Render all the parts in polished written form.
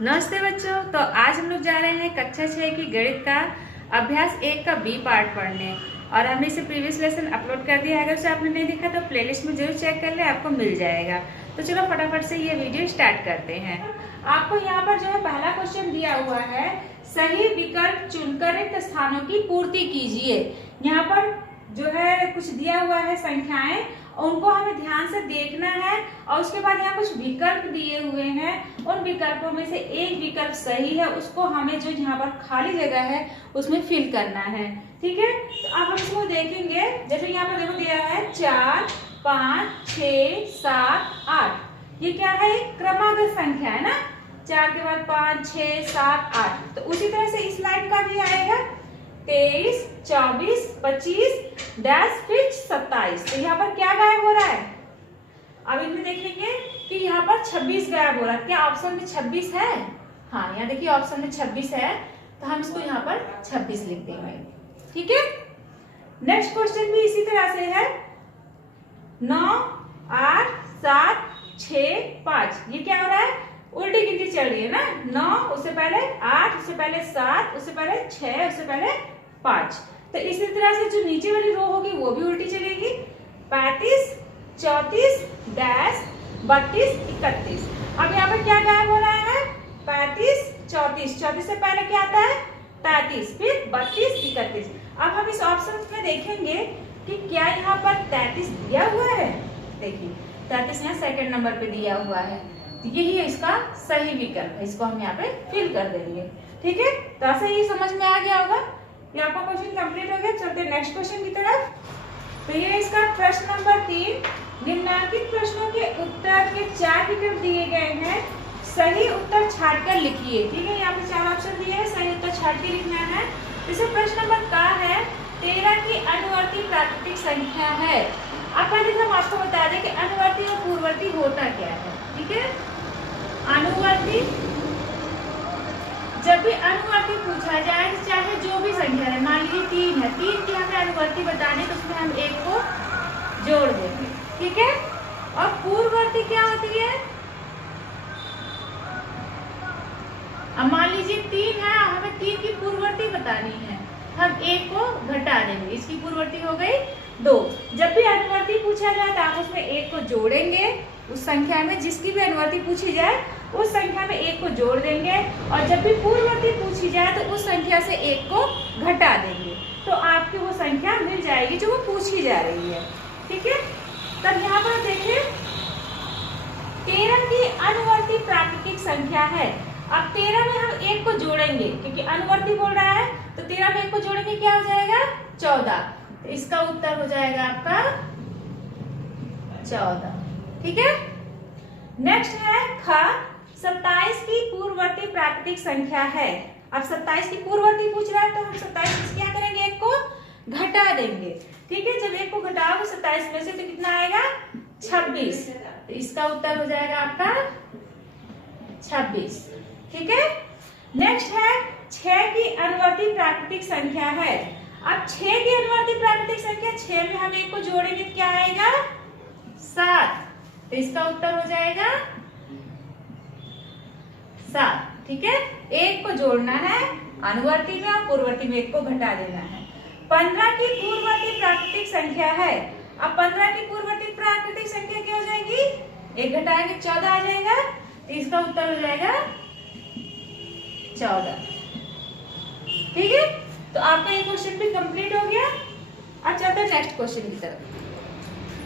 नमस्ते बच्चों। तो आज हम लोग जा रहे हैं कक्षा 6 की गणित का अभ्यास 1 का बी पार्ट पढ़ने। और हमने इसे प्रीवियस लेसन अपलोड कर दिया है। अगर उसे आपने नहीं देखा तो प्लेलिस्ट में जरूर चेक कर ले, आपको मिल जाएगा। तो चलो फटाफट से ये वीडियो स्टार्ट करते हैं। आपको यहाँ पर जो है पहला क्वेश्चन दिया हुआ है, सही विकल्प चुनकर रिक्त स्थानों की पूर्ति कीजिए। यहाँ पर जो है कुछ दिया हुआ है संख्याएं, उनको हमें ध्यान से देखना है और उसके बाद यहाँ कुछ विकल्प दिए हुए हैं। उन विकल्पों में से एक विकल्प सही है, उसको हमें जो यहाँ पर खाली जगह है उसमें फिल करना है। ठीक है, तो अब हम इसको देखेंगे। जैसे यहाँ पर देखो दिया है 4, 5, 6, 7, 8। ये क्या है? एक क्रमागत संख्या है ना। 4 के बाद 5, 6, 7, 8। तो उसी तरह से इस लाइन का भी आएगा 23, 24, 25 डैश फिर 27। तो यहाँ पर क्या गायब हो रहा है? अब इनमें देखेंगे कि यहाँ पर 26 गायब हो रहा है। क्या ऑप्शन में 26 है? हाँ, यहाँ देखिए ऑप्शन में 26 है, तो हम इसको यहाँ पर 26 लिख देंगे। ठीक है, नेक्स्ट क्वेश्चन भी इसी तरह से है। 9, 8, 7, 6, 5। ये क्या हो रहा है? उल्टी गिनती चल रही है ना। 9 उससे पहले 8, उससे पहले 7, उससे पहले 6, उससे पहले 5। तो इसी तरह से जो नीचे वाली रो होगी वो भी उल्टी चलेगी। 35, 34 डैश 32, 31। अब यहाँ पर क्या गायब हो रहा है? 35, 34। 34 से पहले क्या आता है? 33, फिर 32, 31। अब हम इस ऑप्शन में देखेंगे कि क्या यहाँ पर 33 दिया हुआ है। देखिए 33 यहाँ सेकंड नंबर पे दिया हुआ है, तो यही इसका सही विकल्प है। इसको हम यहाँ पे फिल कर देंगे। ठीक है, तो ऐसे ही समझ में आ गया होगा। ये आपका क्वेश्चन कंप्लीट हो गया। चलते नेक्स्ट क्वेश्चन की तरफ। तो ये इसका प्रश्न नंबर 3। निम्नलिखित प्रश्नों के उत्तर के 4 विकल्प दिए गए हैं, सही उत्तर छांटकर लिखिए। ठीक है, यहाँ पे 4 ऑप्शन दिए हैं, सही उत्तर छांट के लिखना है। जैसे प्रश्न नंबर का है 13 की अनुवर्ती प्राकृतिक संख्या है। अब पहले हम आपको बता दें कि अनुवर्ती और पूर्ववर्ती होता क्या है। ठीक है, अनुवर्ती, जब भी अनुवर्ती पूछा जाए, चाहे जो भी संख्या है, मान लीजिए 3 है, 3 की हमें अनुवर्ती बतानी, तो उसमें हम 1 को जोड़ देंगे। ठीक है, और पूर्ववर्ती क्या होती है? अब मान लीजिए 3 है, हमें 3 की पूर्ववर्ती बतानी है, हम 1 को घटा देंगे, इसकी पूर्ववर्ती हो गई 2। जब भी अनुवर्ती पूछा जाए तो आप उसमें 1 को जोड़ेंगे। उस संख्या में जिसकी भी अनुवर्ती पूछी जाए उस संख्या में 1 को जोड़ देंगे, और जब भी पूर्ववर्ती पूछी जाए तो उस संख्या से 1 को घटा देंगे, तो आपकी वो संख्या मिल जाएगी जो वो पूछी जा रही है। ठीक है, तब यहाँ पर देखिए 13 की अनुवर्ती प्राकृतिक संख्या है। अब 13 में हम 1 को जोड़ेंगे, क्योंकि अनुवर्ती बोल रहा है, तो 13 में 1 को जोड़ेंगे, क्या हो जाएगा? 14। तो इसका उत्तर हो जाएगा आपका 14। ठीक है, नेक्स्ट है ख 27 की पूर्ववर्ती प्राकृतिक संख्या है। अब 27 की पूर्ववर्ती पूछ रहा है, तो हम 27 क्या करेंगे? 1 को घटा देंगे। ठीक है, जब 1 को घटाओगे 27 में से तो कितना आएगा? 26। तो इसका उत्तर हो जाएगा आपका 26। ठीक है, नेक्स्ट है 6 की अनुवर्ती प्राकृतिक संख्या है। अब 6 की अनुवर्ती प्राकृतिक संख्या, 6 में हम 1 को जोड़ेंगे, क्या आएगा? 7। तो इसका उत्तर हो जाएगा 7। ठीक है, 1 को जोड़ना है अनुवर्ती में और पूर्ववर्ती में 1 को घटा देना है। 15 की पूर्ववर्ती प्राकृतिक संख्या है। अब 15 की पूर्ववर्ती प्राकृतिक संख्या क्या हो जाएगी? 1 घटाएंगे 14 आ जाएगा, तो इसका उत्तर हो जाएगा 14। ठीक है, तो आपका ये क्वेश्चन भी कंप्लीट हो गया। अब चलते हैं नेक्स्ट क्वेश्चन की तरफ।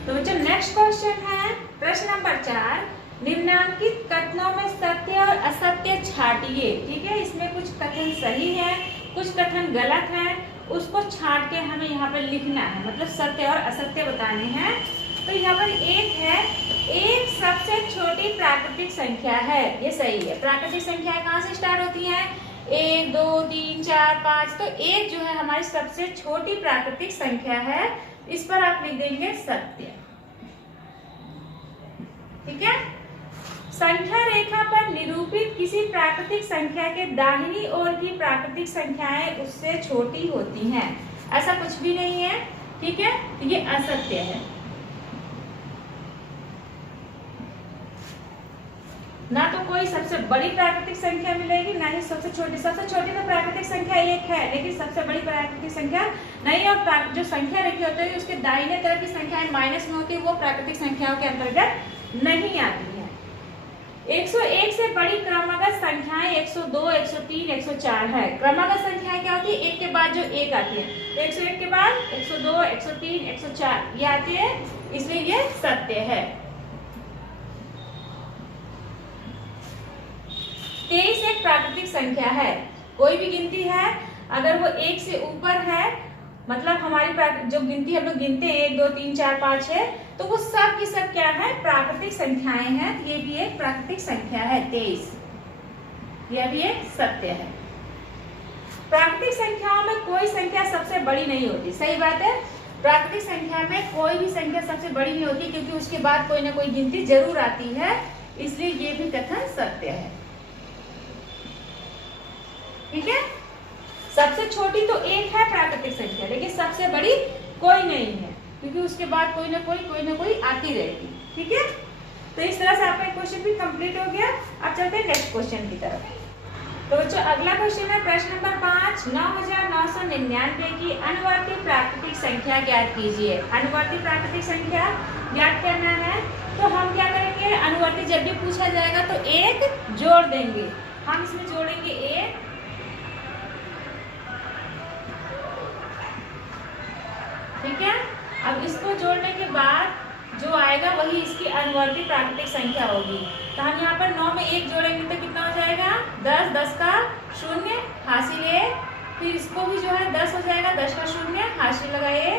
तो बच्चों नेक्स्ट क्वेश्चन है प्रश्न नंबर 4। निम्नलिखित कथनों में सत्य और असत्य छांटिए। ठीक है, इसमें कुछ कथन सही है, कुछ कथन गलत है, उसको छांट के हमें यहाँ पर लिखना है, मतलब सत्य और असत्य बताने हैं। तो यहाँ पर एक है, एक सबसे छोटी प्राकृतिक संख्या है। ये सही है। प्राकृतिक संख्या कहाँ से स्टार्ट होती है? 1, 2, 3, 4, 5। तो 1 जो है हमारी सबसे छोटी प्राकृतिक संख्या है। इस पर आप लिख देंगे सत्य। ठीक है, संख्या रेखा पर निरूपित किसी प्राकृतिक संख्या के दाहिनी ओर की प्राकृतिक संख्याएं उससे छोटी होती हैं। ऐसा कुछ भी नहीं है। ठीक है, ये असत्य है। ना तो कोई सबसे बड़ी प्राकृतिक संख्या मिलेगी, ना ही सबसे छोटी। सबसे छोटी तो प्राकृतिक संख्या 1 है, लेकिन सबसे बड़ी प्राकृतिक संख्या नहीं। और जो संख्या रेखी होती है उसके दाहिने तरफ की संख्याएं माइनस में होती है, वो प्राकृतिक संख्याओं के अंतर्गत नहीं आती है। 101 से बड़ी क्रमागत संख्याएं 102, 103, 104 है। क्रमागत संख्याएं क्या होती है? एक के बाद जो एक आती है, तो 101 के बाद 102, 103, 104 ये आती है, इसलिए ये सत्य है। 23 एक प्राकृतिक संख्या है। कोई भी गिनती है अगर वो 1 से ऊपर है, मतलब हमारी जो गिनती हम लोग गिनते हैं 1 2 3 4 5 6, तो वो सब की सब क्या है? प्राकृतिक संख्याएं हैं। ये भी एक प्राकृतिक संख्या है 23, यह भी एक सत्य है। प्राकृतिक संख्याओं में कोई संख्या सबसे बड़ी नहीं होती। सही बात है, प्राकृतिक संख्या में कोई भी संख्या सबसे बड़ी नहीं होती, क्योंकि उसके बाद कोई ना कोई गिनती जरूर आती है, इसलिए ये भी कथन सत्य है। ठीक है, सबसे छोटी तो 1 है प्राकृतिक संख्या, लेकिन सबसे बड़ी कोई नहीं है, क्योंकि उसके बाद कोई ना कोई आती रहेगी। ठीक है, तो इस तरह से आपका क्वेश्चन भी कंप्लीट हो गया। अब चलते हैं नेक्स्ट क्वेश्चन की तरफ। तो बच्चों अगला क्वेश्चन है प्रश्न नंबर 5, 9999 की अनुवर्ती प्राकृतिक संख्या ज्ञात कीजिए। अनुवर्ती प्राकृतिक संख्या ज्ञात करना है, तो हम क्या करेंगे? अनुवर्ती जब भी पूछा जाएगा तो 1 जोड़ देंगे। हम इसमें जोड़ेंगे 1, ठीक है। अब इसको जोड़ने के बाद जो आएगा वही इसकी अनुवर्ती प्राकृतिक संख्या होगी। तो हम यहाँ पर 9 में 1 जोड़ेंगे तो कितना हो जाएगा? 10, 10 का 0 हासिल 1, फिर इसको भी जो है 10 हो जाएगा, 10 का 0 हासिल लगाए,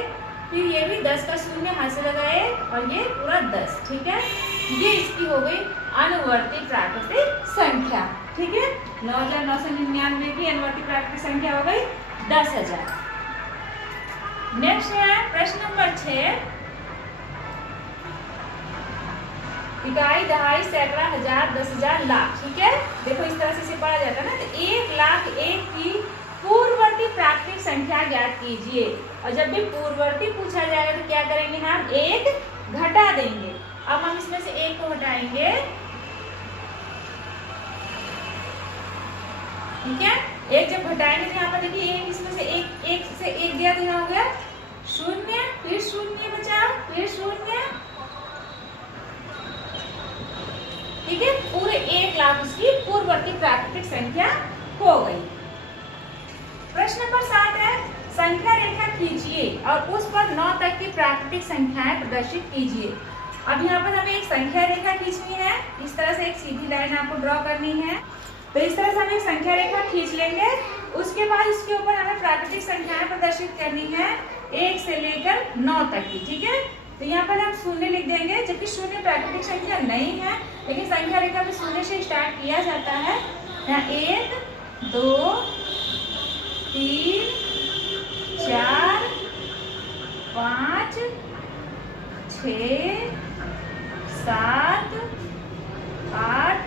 फिर ये भी 10 का 0 हासिल लगाए, और ये पूरा 10। ठीक है, ये इसकी हो गई अनुवर्ती प्राकृतिक संख्या। ठीक है, 9999 की अनुवर्ती प्राकृतिक संख्या हो गई 10,000। नेक्स्ट है प्रश्न नंबर 6, इकाई, दहाई, सैकड़ा, हजार, 10,000, लाख। ठीक है, देखो इस तरह से इसे पढ़ा जाता है ना। तो 1,01,000 की पूर्ववर्ती प्राकृतिक संख्या ज्ञात कीजिए। और जब भी पूर्ववर्ती पूछा जाएगा तो क्या करेंगे? हम 1 घटा देंगे। अब हम इसमें से 1 को हटाएंगे। ठीक है, 1 जब घटाएंगे तो यहाँ पर देखिए 1 इसमें से 1 से 1 गया तो यहाँ हो गया 0, फिर 0 बचा, फिर 0। ठीक है, पूरे 1,00,000 उसकी पूर्ववर्ती प्राकृतिक संख्या हो गई। प्रश्न नंबर 7 है, संख्या रेखा खींचिए और उस पर 9 तक की प्राकृतिक संख्याएं प्रदर्शित कीजिए। अब यहाँ पर हमें एक संख्या रेखा खींचनी है। इस तरह से एक सीधी लाइन आपको ड्रॉ करनी है। तो इस तरह से हम एक संख्या रेखा खींच लेंगे। उसके बाद इसके ऊपर हमें प्राकृतिक संख्याएं प्रदर्शित करनी है 1 से लेकर 9 तक की। ठीक है, तो यहाँ पर हम 0 लिख देंगे, जबकि 0 प्राकृतिक संख्या नहीं है, लेकिन संख्या रेखा में 0 से स्टार्ट किया जाता है। यहाँ 1 2 3 4 5 6 7 8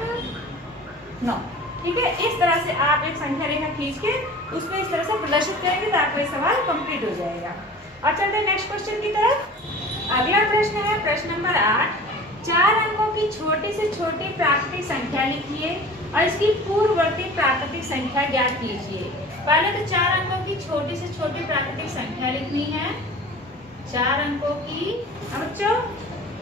9। ठीक है, इस तरह से आप एक संख्या रेखा खींच के उसमें इस तरह से प्रदर्शित करेंगे तो आपका सवाल कंप्लीट हो जाएगा। और चलते हैं नेक्स्ट क्वेश्चन की तरफ। अगला प्रश्न है प्रश्न नंबर 8, 4 अंकों की छोटी से छोटी प्राकृतिक संख्या लिखिए और इसकी पूर्ववर्ती प्राकृतिक संख्या ज्ञात कीजिए। पहले तो 4 अंकों की छोटी से छोटी प्राकृतिक संख्या लिखनी है। 4 अंकों की, अब बच्चों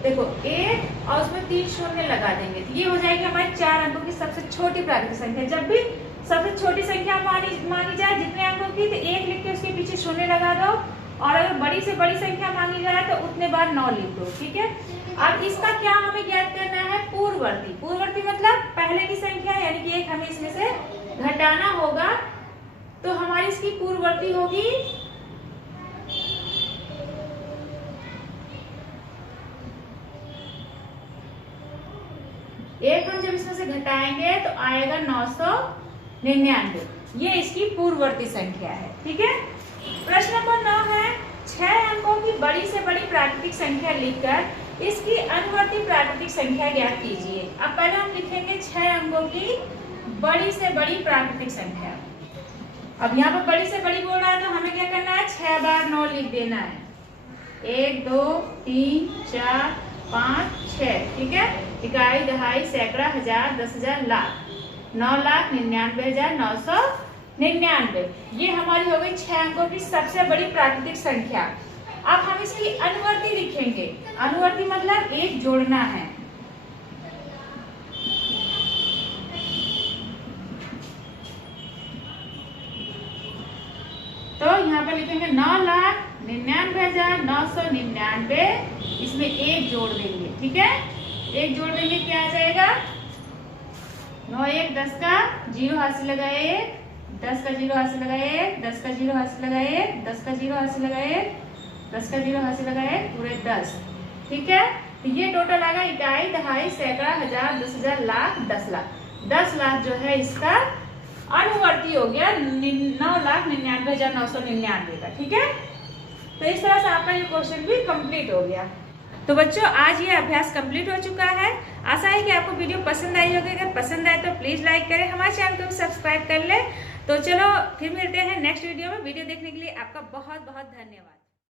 देखो 1 और उसमें 3 शून्य लगा देंगे तो ये हो जाएगी हमारी 4 अंकों की सबसे छोटी प्राकृतिक संख्या। जब भी सबसे छोटी संख्या मांगी जाए जितने अंकों की, तो 1 लिख के उसके पीछे शून्य लगा दो, और अगर बड़ी से बड़ी संख्या मांगी जाए तो उतने बार 9 लिख दो। ठीक है, अब इसका क्या हमें ज्ञात करना है? पूर्ववर्ती। पूर्ववर्ती मतलब पहले की संख्या, यानी कि 1 हमें इसमें से घटाना होगा, तो हमारी इसकी पूर्ववर्ती होगी 1। हम जब इसमें से घटाएंगे तो आएगा 999, ये इसकी पूर्ववर्ती संख्या है। ठीक है, प्रश्न नंबर 9 है, 6 अंकों की बड़ी से बड़ी प्राकृतिक संख्या लिखकर इसकी अनुवर्ती प्राकृतिक संख्या ज्ञात कीजिए। अब पहले हम लिखेंगे 6 अंकों की बड़ी से बड़ी प्राकृतिक संख्या। अब यहाँ पर बड़ी से बड़ी बोल रहा है तो हमें क्या करना है? 6 बार 9 लिख देना है। 1 2 3 4 5, 6, ठीक है। इकाई, दहाई, सैकड़ा, हजार, 10,000, लाख। 9,99,999, ये हमारी हो गई 6 अंकों की सबसे बड़ी प्राकृतिक संख्या। अब हम इसकी अनुवर्ती लिखेंगे। अनुवर्ती मतलब एक जोड़ना है। तो यहाँ पर लिखेंगे 9,99,999, इसमें एक जोड़ देंगे, ठीक है। एक जोड़ देंगे, क्या आ जाएगा? 9 1 10 का 0 हाथ से लगाए 1, 10 का 0 हाथ से लगाए 1, 10 का 0 हाथ से लगाए 1, 10 का 0 हाथ से लगाए 1, 10 का 0 हाथ से लगाए पूरे 10, ठीक है। तो ये टोटल आएगा इकाई, दहाई, सैकड़ा, हजार, 10,000, लाख, 10 लाख। 10 लाख जो है इसका अनुवर्ती हो गया 9,99,999 का, ठीक है। तो इस तरह से आपका ये क्वेश्चन भी कंप्लीट हो गया। तो बच्चों आज ये अभ्यास कंप्लीट हो चुका है। आशा है कि आपको वीडियो पसंद आई होगी। अगर पसंद आए तो प्लीज लाइक करें, हमारे चैनल को सब्सक्राइब कर ले। तो चलो फिर मिलते हैं नेक्स्ट वीडियो में। वीडियो देखने के लिए आपका बहुत बहुत धन्यवाद।